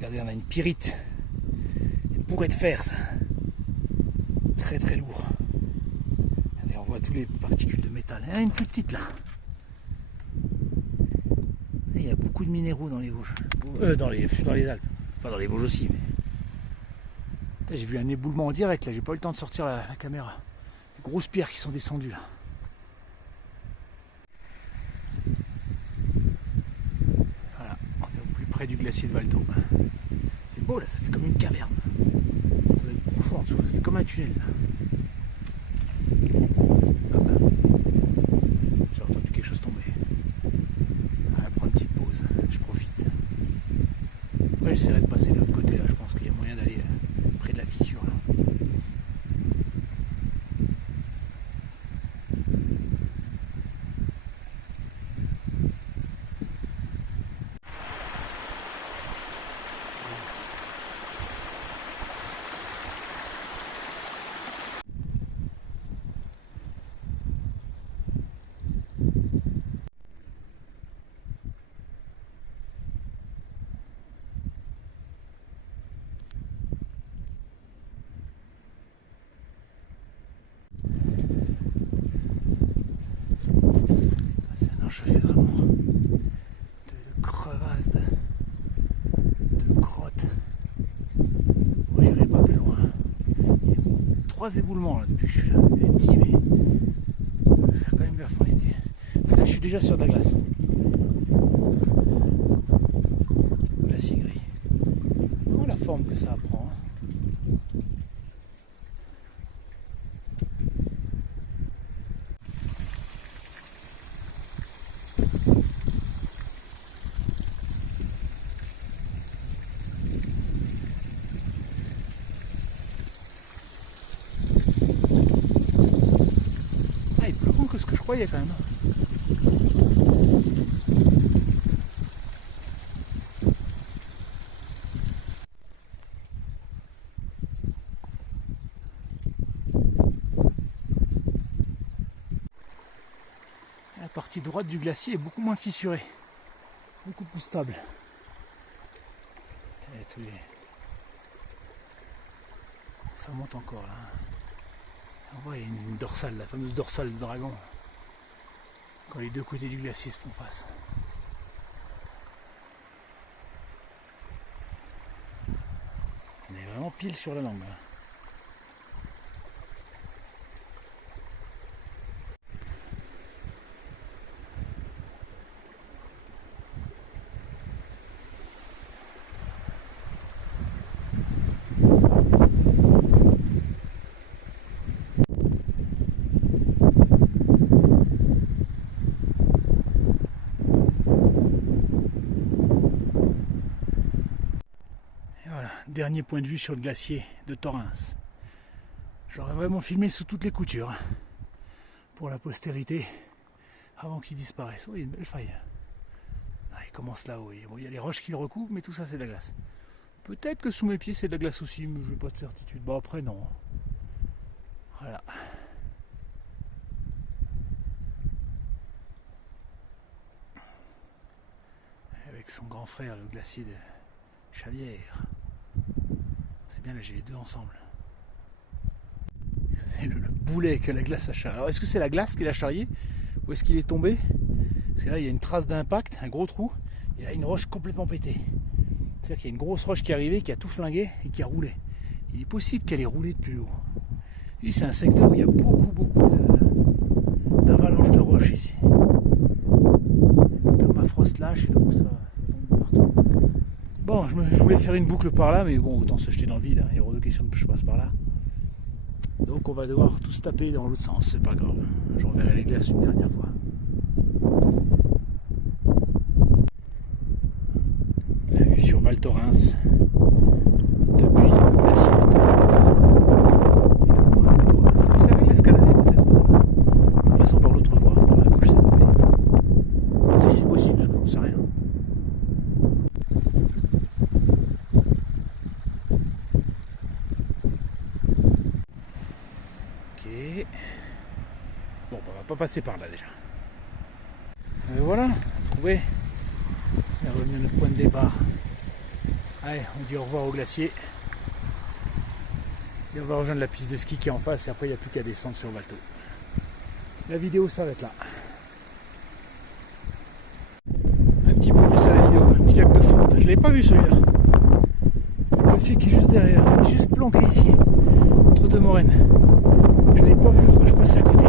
Regardez, on a une pyrite. Une bourrée de fer, ça. Très très lourd. Regardez, on voit tous les particules de métal. Il y en a une plus petite là. Il y a beaucoup de minéraux dans les Vosges. Dans les Alpes. Enfin dans les Vosges aussi. Mais... j'ai vu un éboulement en direct là, j'ai pas eu le temps de sortir la caméra. Des grosses pierres qui sont descendues là. Voilà, on est au plus près du glacier de Valtaume. C'est beau là, ça fait comme une caverne. Ça va être profond en dessous, ça fait comme un tunnel là. J'ai entendu quelque chose tomber. On va prendre une petite pause, je profite. Après j'essaierai de passer de l'autre côté là, je pense qu'il y a moyen d'aller près de la fissure là. Je fais vraiment de crevasses, de grottes. Moi j'irai pas plus loin. Il y a 3 éboulements là depuis que je suis là. Des petits, mais il va faire quand même gaffe en été. Là je suis déjà sur de la glace. Glacier gris. Oh, la forme que ça prend. Que ce que je croyais quand même. La partie droite du glacier est beaucoup moins fissurée, beaucoup plus stable. Et tous les... Ça monte encore là. On voit il y a une dorsale, la fameuse dorsale du dragon. Quand les deux côtés du glacier se font face. On est vraiment pile sur la langue là. Dernier point de vue sur le glacier de Thorens. J'aurais vraiment filmé sous toutes les coutures pour la postérité avant qu'il disparaisse. Oui, une belle faille. Ah, il commence là-haut. Bon, il y a les roches qui le recouvrent, mais tout ça c'est de la glace. Peut-être que sous mes pieds c'est de la glace aussi, mais je n'ai pas de certitude. Bon après non. Voilà. Avec son grand frère, le glacier de Chavière. C'est bien là, j'ai les deux ensemble. C'est le boulet que la glace a charrié. Alors est-ce que c'est la glace qui l'a charrié ou est-ce qu'il est tombé? Parce que là il y a une trace d'impact, un gros trou, et là une roche complètement pétée. C'est-à-dire qu'il y a une grosse roche qui est arrivée, qui a tout flingué et qui a roulé. Il est possible qu'elle ait roulé de plus haut. Lui c'est un secteur où il y a beaucoup d'avalanches de roches ici. Comme ma frost lâche, et donc ça tombe partout. Bon, je voulais faire une boucle par là, mais bon, autant se jeter dans le vide, hein. Il y a hors de question que je passe par là. Donc on va devoir tous taper dans l'autre sens, c'est pas grave. Je reverrai les glaces une dernière fois. La vue sur Val Thorens, depuis le glacier de Thorens. Et le point de Thorens. Vous savez l'escalader peut-être, madame. En passant par l'autre voie, par la gauche, c'est pas possible. Si c'est possible, je n'en sais rien. Bon, on va pas passer par là déjà. Et voilà, trouvé. On est revenu à notre point de départ. Allez, on dit au revoir au glacier. Et on va rejoindre la piste de ski qui est en face et après il n'y a plus qu'à descendre sur le bateau. La vidéo s'arrête là. Un petit bonus à la vidéo, un petit lac de fonte. Je ne l'avais pas vu celui-là. Le glacier qui est juste derrière, juste planqué ici, entre deux moraines. Je ne l'avais pas vu, je passais à côté.